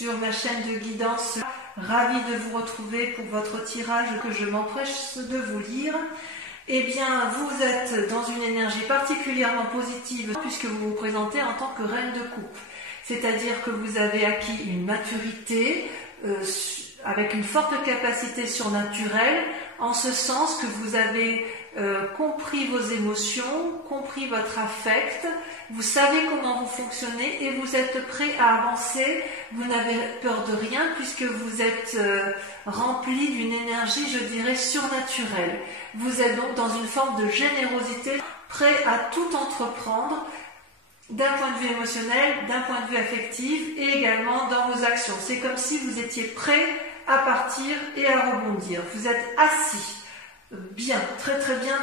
sur ma chaîne de guidance. Ravie de vous retrouver pour votre tirage que je m'empresse de vous lire. Eh bien, vous êtes dans une énergie particulièrement positive puisque vous vous présentez en tant que reine de coupe. C'est-à-dire que vous avez acquis une maturité avec une forte capacité surnaturelle, en ce sens que vous avez compris vos émotions, compris votre affect, vous savez comment vous fonctionnez et vous êtes prêt à avancer, vous n'avez peur de rien puisque vous êtes rempli d'une énergie, je dirais, surnaturelle. Vous êtes donc dans une forme de générosité, prêt à tout entreprendre, d'un point de vue émotionnel, d'un point de vue affectif et également dans vos actions. C'est comme si vous étiez prêt à partir et à rebondir. Vous êtes assis, bien, très très bien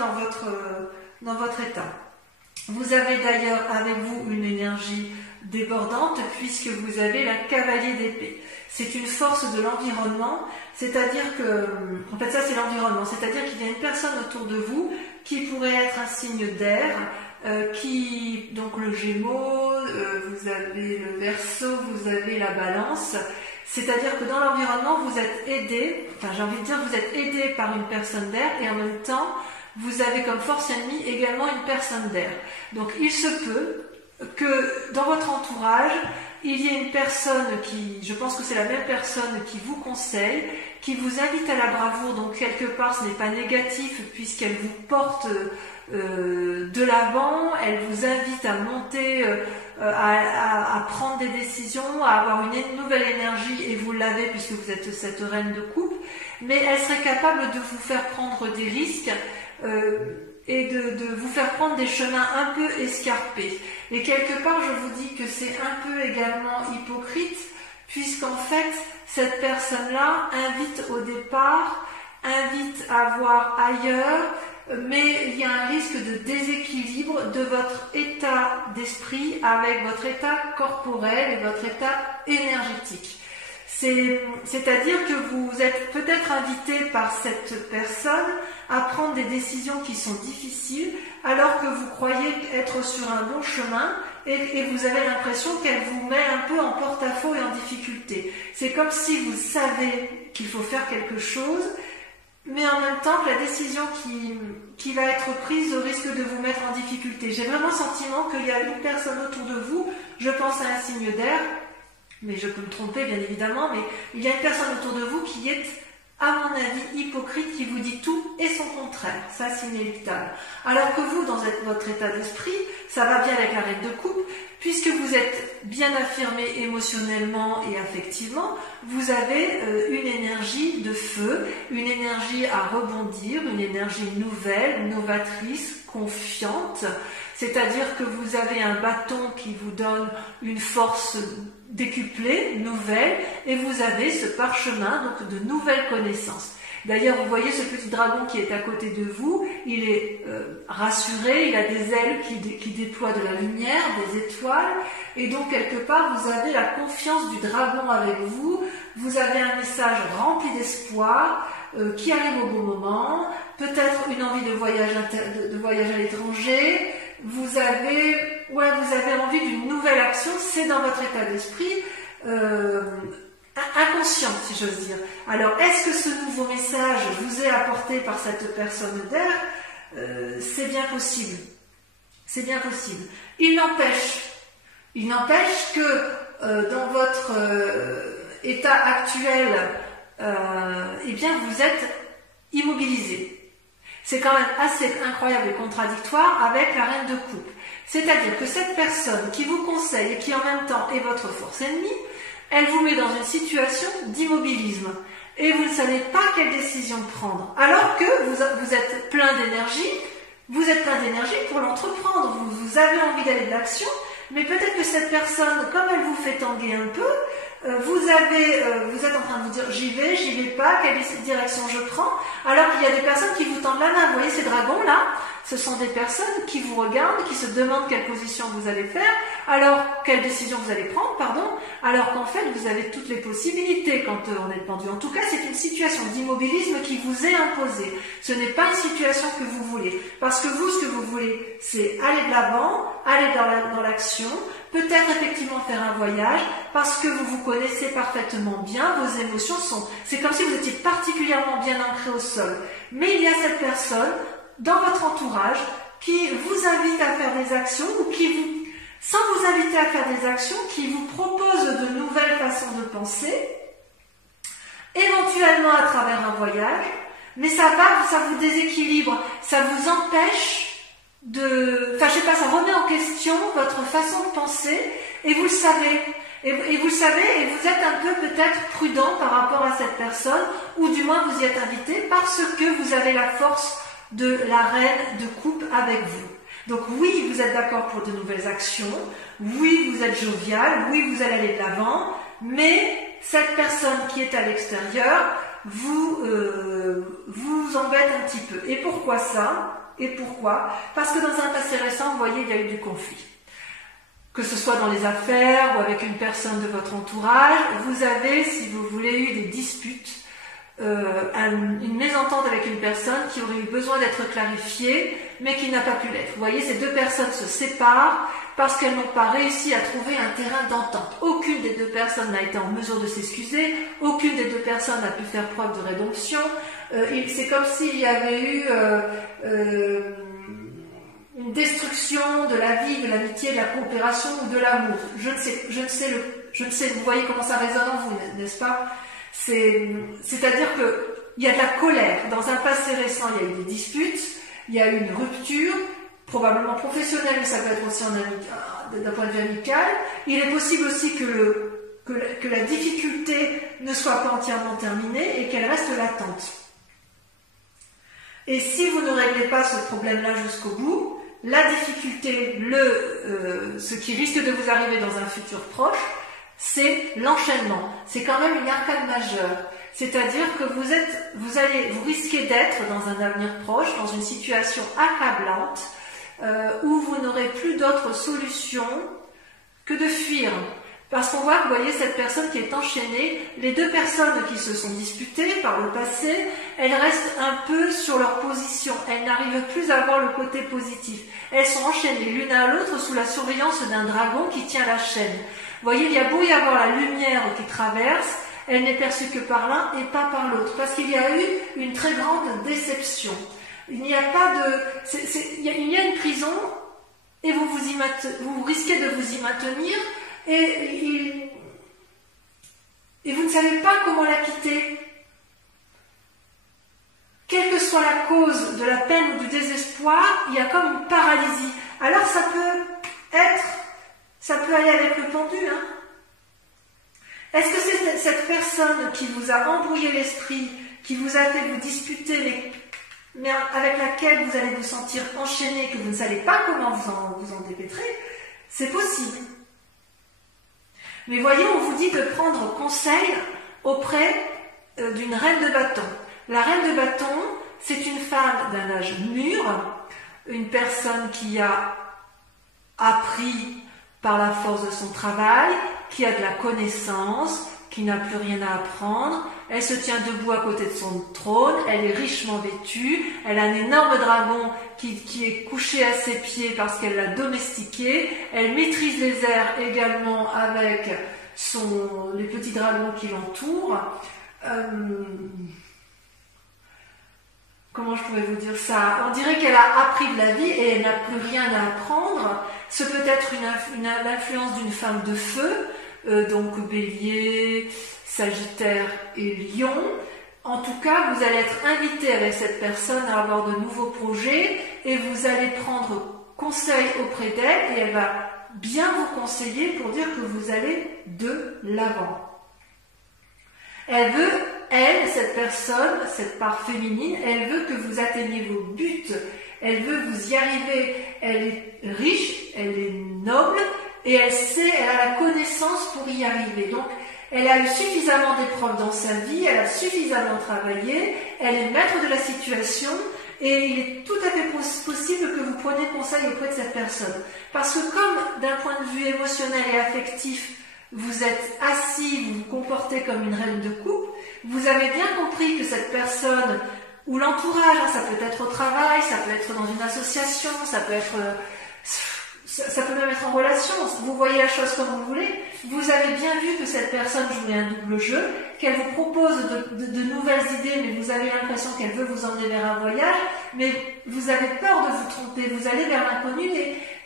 dans votre état. Vous avez d'ailleurs avec vous une énergie débordante puisque vous avez la cavalier d'épée. C'est une force de l'environnement, c'est-à-dire que, en fait ça c'est l'environnement, c'est-à-dire qu'il y a une personne autour de vous qui pourrait être un signe d'air, donc le Gémeaux, vous avez le Verseau, vous avez la Balance. C'est-à-dire que dans l'environnement, vous êtes aidé, enfin j'ai envie de dire, vous êtes aidé par une personne d'air et en même temps, vous avez comme force ennemie également une personne d'air. Donc il se peut que dans votre entourage, il y ait une personne qui, je pense que c'est la même personne qui vous conseille, qui vous invite à la bravoure, donc quelque part ce n'est pas négatif puisqu'elle vous porte de l'avant, elle vous invite à monter, à prendre des décisions, à avoir une nouvelle énergie, et vous l'avez puisque vous êtes cette reine de coupe, mais elle serait capable de vous faire prendre des risques et de vous faire prendre des chemins un peu escarpés. Et quelque part, je vous dis que c'est un peu également hypocrite, puisqu'en fait, cette personne-là invite au départ, invite à voir ailleurs, mais il y a un risque de déséquilibre de votre état d'esprit avec votre état corporel et votre état énergétique. C'est-à-dire que vous êtes peut-être invité par cette personne à prendre des décisions qui sont difficiles alors que vous croyez être sur un bon chemin et vous avez l'impression qu'elle vous met un peu en porte-à-faux et en difficulté. C'est comme si vous savez qu'il faut faire quelque chose, mais en même temps que la décision qui va être prise risque de vous mettre en difficulté. J'ai vraiment le sentiment qu'il y a une personne autour de vous, je pense à un signe d'air, mais je peux me tromper bien évidemment, mais il y a une personne autour de vous qui est, à mon avis, hypocrite, qui vous dit tout et son contraire. Ça, c'est inéluctable. Alors que vous, dans votre état d'esprit, ça va bien avec la reine de coupe, puisque vous êtes bien affirmé émotionnellement et affectivement, vous avez une énergie de feu, une énergie à rebondir, une énergie nouvelle, novatrice, confiante, c'est-à-dire que vous avez un bâton qui vous donne une force décuplée, nouvelle, et vous avez ce parchemin donc de nouvelles connaissances. D'ailleurs, vous voyez ce petit dragon qui est à côté de vous, il est rassuré, il a des ailes qui déploient de la lumière, des étoiles, et donc quelque part vous avez la confiance du dragon avec vous, vous avez un message rempli d'espoir qui arrive au bon moment, peut-être une envie de voyage à l'étranger, vous avez envie d'une nouvelle action, c'est dans votre état d'esprit inconscient, si j'ose dire. Alors, est-ce que ce nouveau message vous est apporté par cette personne d'air? C'est bien possible. C'est bien possible. Il n'empêche que dans votre état actuel, eh bien, vous êtes immobilisé. C'est quand même assez incroyable et contradictoire avec la reine de coupe. C'est-à-dire que cette personne qui vous conseille et qui en même temps est votre force ennemie, elle vous met dans une situation d'immobilisme et vous ne savez pas quelle décision prendre. Alors que vous êtes plein d'énergie, pour l'entreprendre. Vous avez envie d'aller de l'action, mais peut-être que cette personne, comme elle vous fait tanguer un peu, vous êtes en train de vous dire j'y vais pas, quelle direction je prends, alors qu'il y a des personnes qui vous tendent la main. Vous voyez ces dragons là, ce sont des personnes qui vous regardent, qui se demandent quelle position vous allez faire, alors quelle décision vous allez prendre, pardon, alors qu'en fait vous avez toutes les possibilités quand on est pendu. En tout cas, c'est une situation d'immobilisme qui vous est imposée. Ce n'est pas une situation que vous voulez. Parce que vous, ce que vous voulez, c'est aller de l'avant, aller dans l'action, peut-être effectivement faire un voyage, parce que vous vous connaissez parfaitement bien, vos émotions sont... C'est comme si vous étiez particulièrement bien ancré au sol. Mais il y a cette personne dans votre entourage qui vous invite à faire des actions ou qui vous, sans vous inviter à faire des actions, qui vous propose de nouvelles façons de penser, éventuellement à travers un voyage, mais ça vous déséquilibre, ça vous empêche enfin je sais pas, ça remet en question votre façon de penser, et vous le savez. Et vous le savez, et vous êtes un peu peut-être prudent par rapport à cette personne, ou du moins vous y êtes invité parce que vous avez la force de la reine de coupe avec vous. Donc oui, vous êtes d'accord pour de nouvelles actions, oui, vous êtes jovial, oui, vous allez aller de l'avant, mais cette personne qui est à l'extérieur vous embête un petit peu. Et pourquoi ça? Et pourquoi? Parce que dans un passé récent, vous voyez, il y a eu du conflit. Que ce soit dans les affaires ou avec une personne de votre entourage, vous avez, si vous voulez, eu des disputes, une mésentente avec une personne qui aurait eu besoin d'être clarifiée, mais qui n'a pas pu l'être. Vous voyez, ces deux personnes se séparent parce qu'elles n'ont pas réussi à trouver un terrain d'entente. Aucune des deux personnes n'a été en mesure de s'excuser, aucune des deux personnes n'a pu faire preuve de rédemption. C'est comme s'il y avait eu une destruction de la vie, de l'amitié, de la coopération ou de l'amour. Je ne sais, vous voyez comment ça résonne en vous, n'est-ce pas? C'est-à-dire qu'il y a de la colère. Dans un passé récent, il y a eu des disputes, il y a eu une rupture, probablement professionnelle, mais ça peut être aussi d'un point de vue amical. Il est possible aussi que la difficulté ne soit pas entièrement terminée et qu'elle reste latente. Et si vous ne réglez pas ce problème-là jusqu'au bout, la difficulté, ce qui risque de vous arriver dans un futur proche, c'est l'enchaînement. C'est quand même une arcade majeure. C'est-à-dire que vous risquez d'être dans un avenir proche, dans une situation accablante, où vous n'aurez plus d'autre solution que de fuir. Parce qu'on voit, vous voyez, cette personne qui est enchaînée, les deux personnes qui se sont disputées par le passé, elles restent un peu sur leur position. Elles n'arrivent plus à voir le côté positif. Elles sont enchaînées l'une à l'autre sous la surveillance d'un dragon qui tient la chaîne. Vous voyez, il y a beau y avoir la lumière qui traverse, elle n'est perçue que par l'un et pas par l'autre. Parce qu'il y a eu une très grande déception. Il n'y a pas de... il y a une prison et vous risquez de vous y maintenir et vous ne savez pas comment la quitter. Quelle que soit la cause de la peine ou du désespoir, il y a comme une paralysie. Alors ça peut aller avec le pendu, hein. Est-ce que c'est cette personne qui vous a embrouillé l'esprit, qui vous a fait vous disputer, mais avec laquelle vous allez vous sentir enchaîné, que vous ne savez pas comment vous en dépêtrer? C'est possible. Mais voyez, on vous dit de prendre conseil auprès d'une reine de bâton. La reine de bâton, c'est une femme d'un âge mûr, une personne qui a appris par la force de son travail, qui a de la connaissance, qui n'a plus rien à apprendre. Elle se tient debout à côté de son trône, elle est richement vêtue, elle a un énorme dragon qui est couché à ses pieds parce qu'elle l'a domestiqué, elle maîtrise les airs également avec les petits dragons qui l'entourent. Comment je pourrais vous dire ça? On dirait qu'elle a appris de la vie et elle n'a plus rien à apprendre. Ce peut être l'influence d'une femme de feu, donc Bélier, Sagittaire et Lion. En tout cas, vous allez être invité avec cette personne à avoir de nouveaux projets et vous allez prendre conseil auprès d'elle et elle va bien vous conseiller pour dire que vous allez de l'avant. Cette personne, cette part féminine, elle veut que vous atteigniez vos buts, elle veut vous y arriver, elle est riche, elle est noble et elle a la connaissance pour y arriver. Donc, elle a eu suffisamment d'épreuves dans sa vie, elle a suffisamment travaillé, elle est maître de la situation et il est tout à fait possible que vous preniez conseil auprès de cette personne. Parce que comme d'un point de vue émotionnel et affectif, vous êtes assis, vous vous comportez comme une reine de coupe, vous avez bien compris que cette personne ou l'entourage, ça peut être au travail, ça peut être dans une association, ça peut même être en relation, vous voyez la chose comme vous voulez, vous avez bien vu que cette personne jouait un double jeu, qu'elle vous propose de nouvelles idées, mais vous avez l'impression qu'elle veut vous emmener vers un voyage, mais vous avez peur de vous tromper, vous allez vers l'inconnu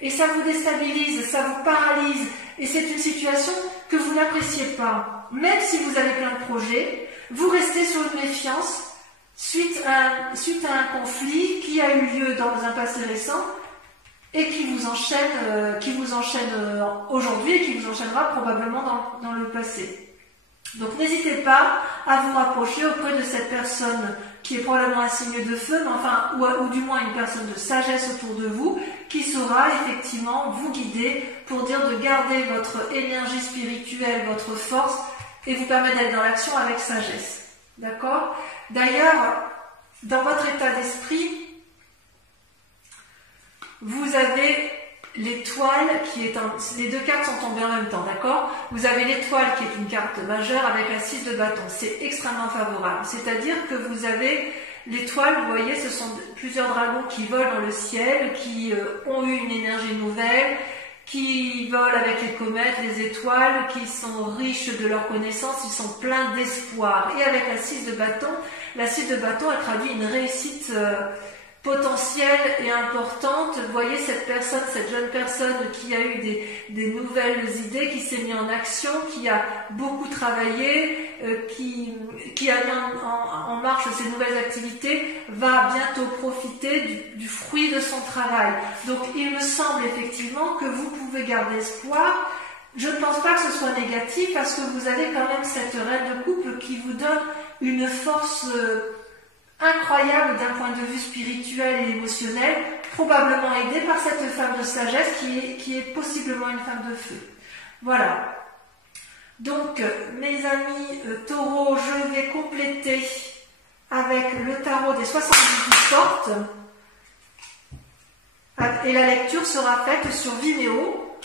et ça vous déstabilise, ça vous paralyse, et c'est une situation que vous n'appréciez pas. Même si vous avez plein de projets, vous restez sur une méfiance suite à un conflit qui a eu lieu dans un passé récent et qui vous enchaîne aujourd'hui et qui vous enchaînera probablement dans le passé. Donc n'hésitez pas à vous rapprocher auprès de cette personne qui est probablement un signe de feu, mais enfin, ou du moins une personne de sagesse autour de vous, qui saura effectivement vous guider pour dire de garder votre énergie spirituelle, votre force, et vous permettre d'aller dans l'action avec sagesse. D'accord ? D'ailleurs, dans votre état d'esprit, vous avez l'étoile qui est les deux cartes sont tombées en même temps, d'accord? Vous avez l'étoile qui est une carte majeure avec la 6 de bâton. C'est extrêmement favorable. C'est-à-dire que vous avez l'étoile, vous voyez, ce sont plusieurs dragons qui volent dans le ciel, qui ont eu une énergie nouvelle, qui volent avec les comètes, les étoiles, qui sont riches de leurs connaissances, ils sont pleins d'espoir. Et avec la 6 de bâton, la 6 de bâton, elle traduit une réussite potentielle et importante. Vous voyez cette jeune personne qui a eu des nouvelles idées, qui s'est mis en action, qui a beaucoup travaillé, qui a mis en marche ses nouvelles activités, va bientôt profiter du fruit de son travail. Donc il me semble effectivement que vous pouvez garder espoir. Je ne pense pas que ce soit négatif parce que vous avez quand même cette reine de coupe qui vous donne une force incroyable d'un point de vue spirituel et émotionnel, probablement aidée par cette femme de sagesse qui est possiblement une femme de feu. Voilà. Donc, mes amis taureaux, je vais compléter avec le tarot des 78 portes. Et la lecture sera faite sur Vimeo.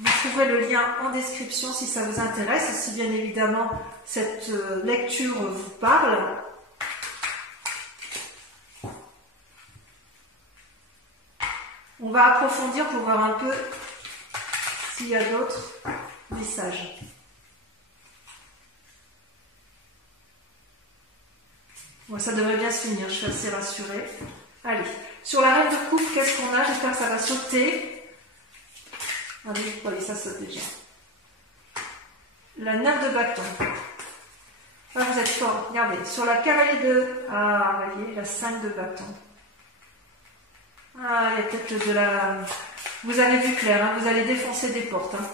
Vous trouverez le lien en description si ça vous intéresse, si bien évidemment cette lecture vous parle. On va approfondir pour voir un peu s'il y a d'autres messages. Bon, ça devrait bien se finir, je suis assez rassurée. Allez, sur la reine de coupe, qu'est-ce qu'on a? J'espère que ça va sauter. Allez, ça saute déjà. La 9 de bâton. Ah, vous êtes fort. Regardez, sur la cavalier de... Ah, vous voyez, la 5 de bâton. Ah, il y a peut-être de la... Vous avez vu clair, hein, vous allez défoncer des portes. Hein.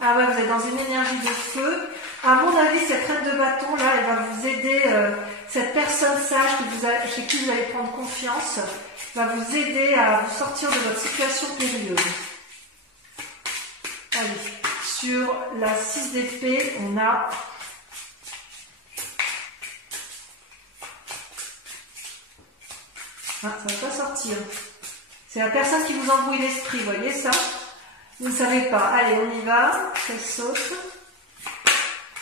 Ah ouais, vous êtes dans une énergie de feu. À mon avis, cette reine de bâton, là, elle va vous aider. Cette personne sage chez qui vous allez prendre confiance va vous aider à vous sortir de votre situation périlleuse. Allez, sur la 6 d'épée, on a ça ne va pas sortir. C'est la personne qui vous embrouille l'esprit, vous voyez ça? Vous ne savez pas. Allez, on y va. Ça saute.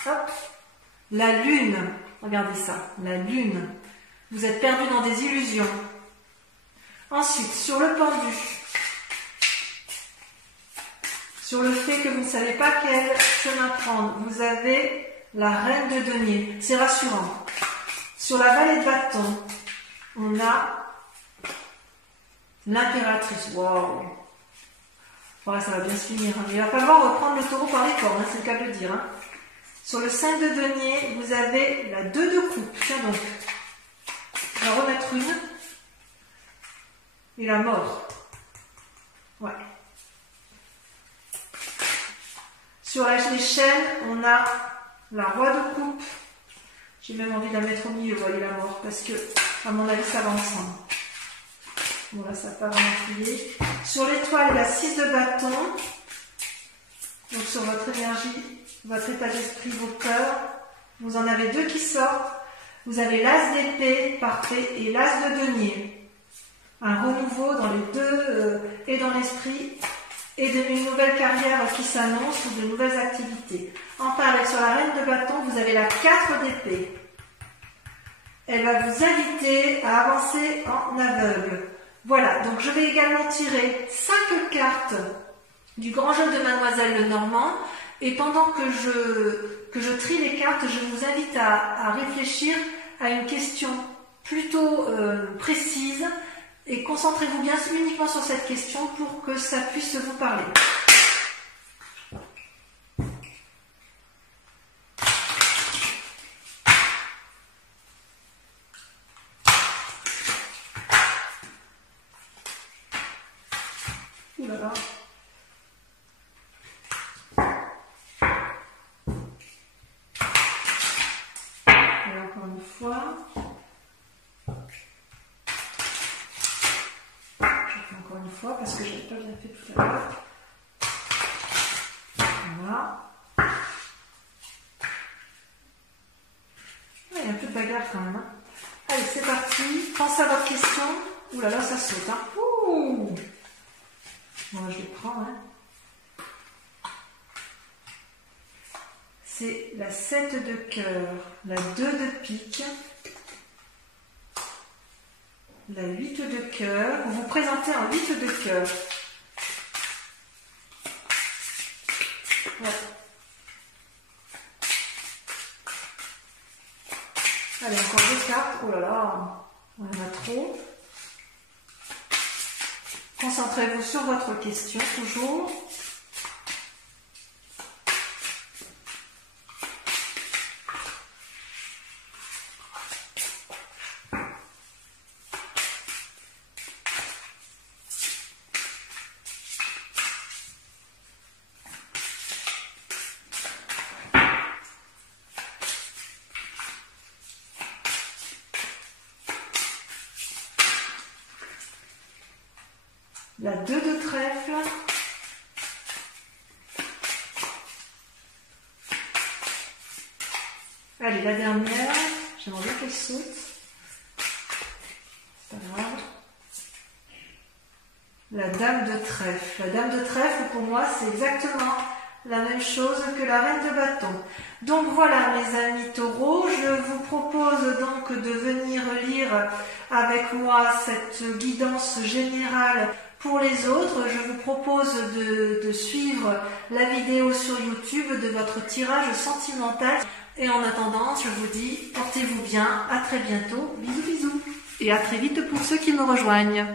Hop. La lune. Regardez ça. La lune. Vous êtes perdu dans des illusions. Ensuite, sur le pendu. Sur le fait que vous ne savez pas quel chemin prendre, vous avez la reine de denier. C'est rassurant. Sur la vallée de bâton, on a l'impératrice. Wow. Ouais, ça va bien se finir. Hein. Il va falloir reprendre le taureau par les cornes, hein, c'est le cas de le dire. Hein. Sur le 5 de denier, vous avez la 2 de coupe. Tiens donc. On va remettre une. Et la mort. Ouais. Sur les chaînes, on a la roi de coupe. J'ai même envie de la mettre au milieu, vous voyez, la mort, parce que, à mon avis, ça va ensemble. Bon, là, ça n'a pas vraiment plié. Sur l'étoile, la 6 de bâton. Donc, sur votre énergie, votre état d'esprit, vos peurs. Vous en avez deux qui sortent. Vous avez l'as d'épée, parfait, et l'as de denier. Un renouveau dans les deux, et dans l'esprit, et une nouvelle carrière qui s'annonce ou de nouvelles activités. Enfin, avec sur la reine de bâton, vous avez la 4 d'épée. Elle va vous inviter à avancer en aveugle. Voilà, donc je vais également tirer 5 cartes du grand jeu de Mademoiselle Lenormand. Et pendant que je trie les cartes, je vous invite à réfléchir à une question plutôt précise et concentrez-vous bien uniquement sur cette question pour que ça puisse vous parler. Ouh là là. Et encore une fois. Je fais encore une fois parce que je n'ai pas bien fait tout à l'heure. Voilà. Il y a un peu de bagarre quand même. Hein. Allez, c'est parti. Pensez à votre question. Ouh là là, ça saute. Hein. Ouh. Bon, je les prends. Hein. C'est la 7 de cœur, la 2 de pique, la 8 de cœur. Vous vous présentez en 8 de cœur. Ouais. Allez, encore 2 cartes. Oh là là, on en a trop. Concentrez-vous sur votre question, toujours. La 2 de trèfle, allez, la dernière, j'aimerais bien qu'elle saute, c'est pas grave. La dame de trèfle. La dame de trèfle, pour moi, c'est exactement la même chose que la reine de bâton. Donc voilà, mes amis taureaux, je vous propose donc de venir lire avec moi cette guidance générale pour les autres. Je vous propose de suivre la vidéo sur YouTube de votre tirage sentimental. Et en attendant, je vous dis, portez-vous bien, à très bientôt, bisous bisous. Et à très vite pour ceux qui me rejoignent.